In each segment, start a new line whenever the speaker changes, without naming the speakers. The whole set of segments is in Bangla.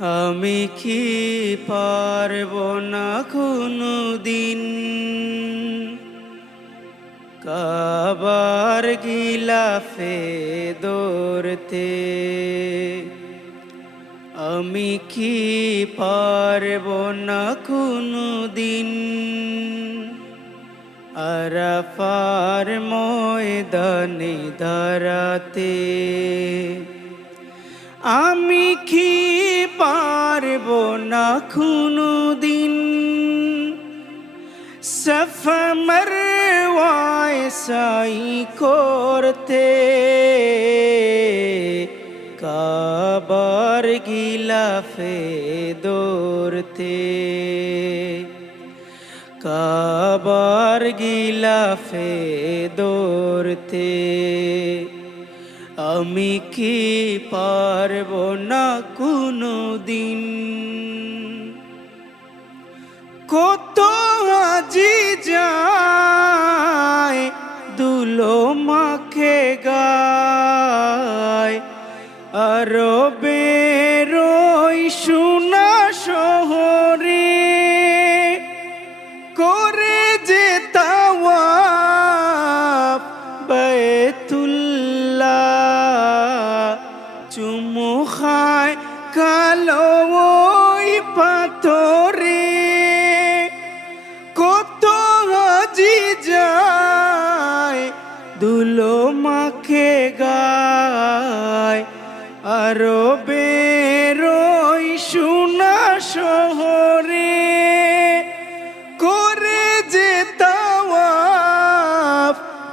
আমি কি পারব না কোনো দিন কাবার গিলাফে দৌড়তে। আমি কি পারব না কোনো দিন আরাফার ময়দানে দাঁড়াতে। আমি কি পারব না কোনো দিন সফমর সাই করতে। কাবার গিলাফে দৌড়তে। কাবার গিলাফে দৌড়তে। আমি কি পারব না কোনো দিন কত আজি যায়, দুলো মাখে গায়। আরও বেরোয় সোনা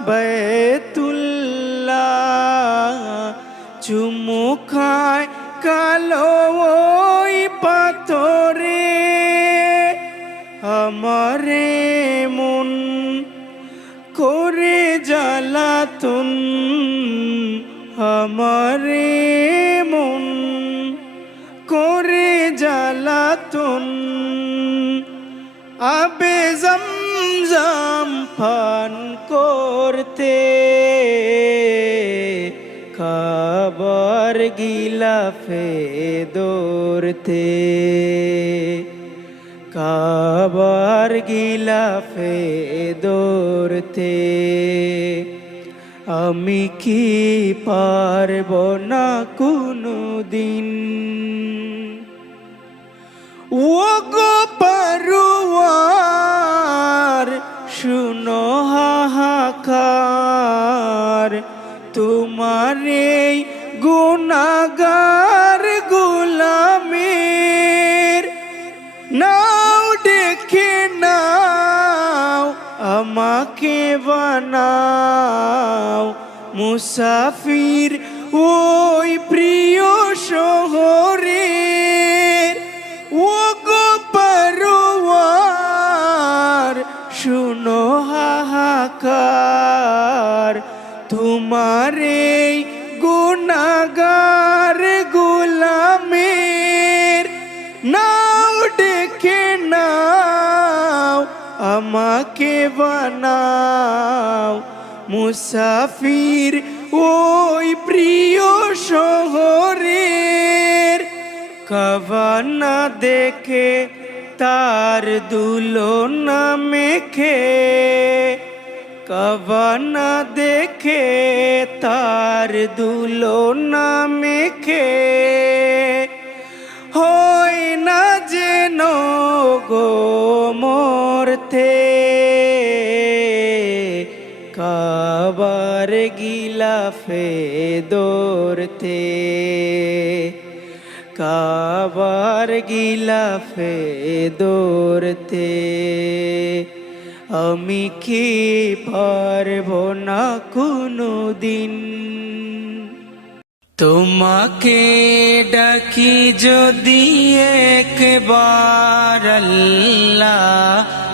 বেতুল্লাহ চুমু খায় কালো ওই পাথরে আমারে মন করে জ্বালাতুন, আমারে মন করে জ্বালাতুন। আবে জমজম ফান করতে। খাবার গিলাফে দৌড়তে। কাবার গিলাফে দৌড়তে। আমি কি পারব না কোনো দিন ও ডেকে নাও, আমাকে বানাও। মুসাফির ওই প্রিয় শহরের ও গো পরোয়ার, শুনো হাহাকার, তোমার এই আমাকে বানাও। মুসাফির, ওই প্রিয় শহরের কাবানা দেখে তার দুলো না মেখে কাবানা দেখে তার দুলো না মেখে গিলাফে দৌড়তে, কাবার গিলাফে দৌড়তে। আমি কি পারব না কোনো দিন তোমাকে ডাকি যদি একবার আল্লাহ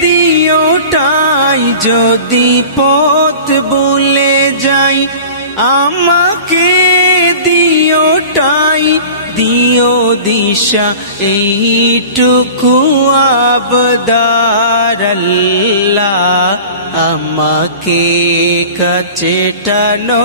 দিওটাই যদি পথ বলে যাই, আমাকে দিওটাই, দিও দিশা, এইটুকু আবদার আল্লাহ আমাকে কাছে টানো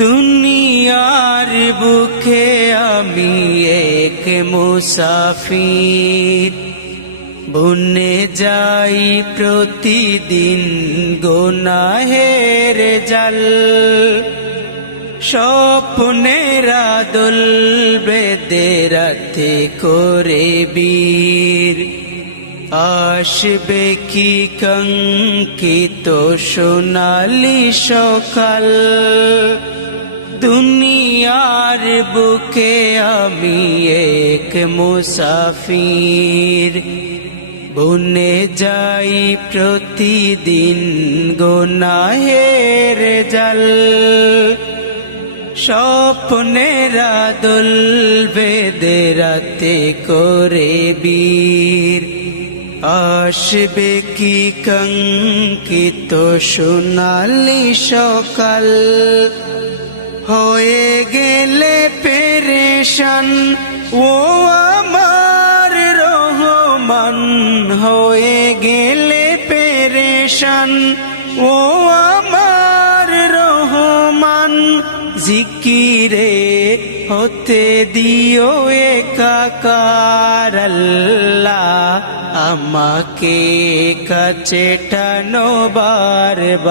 দুনিয়ার বুকে আমি এক মুসাফির। বনে যাই প্রতিদিন গোনাহের জাল। স্বপ্নেরা দোল বেদে রাতে করে বীর। আসবে কি কঙ্কিত সোনালি সকাল? দুনিয়ার বুকে আমি এক মুসাফির। বনে যাই প্রতিদিন গোনাহের জাল। স্বপ্নেরা দোল বেদে রাতে করে বীর। আসবে কি কঙ্কিত সোনালি সকাল? হয়ে গেলে পেরেশান। ও আমার রহমান, হয়ে গেলে পেরেশান। ও আমার রহমান, জিকিরে হতে দিও একাকার আমাকে কাছে টানো বারবার।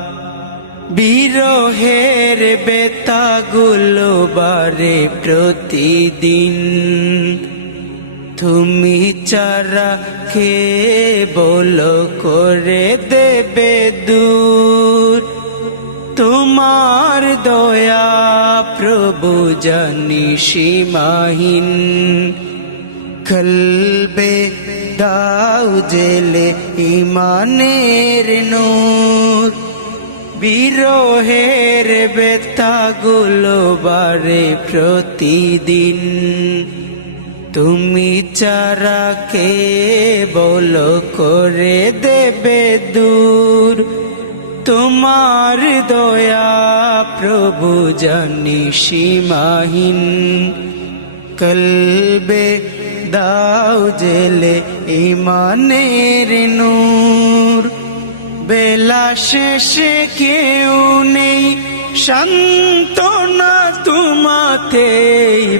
বিরহের বেতাগুলো বারে প্রতিদিন। তুমি চারা কে বলো করে দেবে দূর। তোমার দয়া প্রভু জানি সীমাহীন। কলবে দাও জেলে ইমানের নূর। বিরহের বেতাগুলো বারে প্রতিদিন। তুমি চারাকে বল করে দেবে দূর? তোমার দয়া প্রভু জানি সীমাহীন। কলবে দাও জেলে ইমানের নূর। বেলা শেষে কেউ নেই। শান্ত না তোমাতে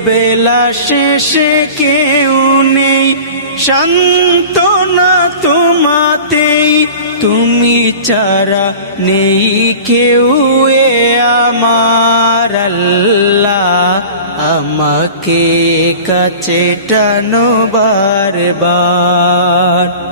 বেলা শেষে কেউ নেই। শান্ত না তোমাতেই তুমি চারা নেই কেউ এ আমার আল্লাহ। আমাকে কাছে টানো বারবার।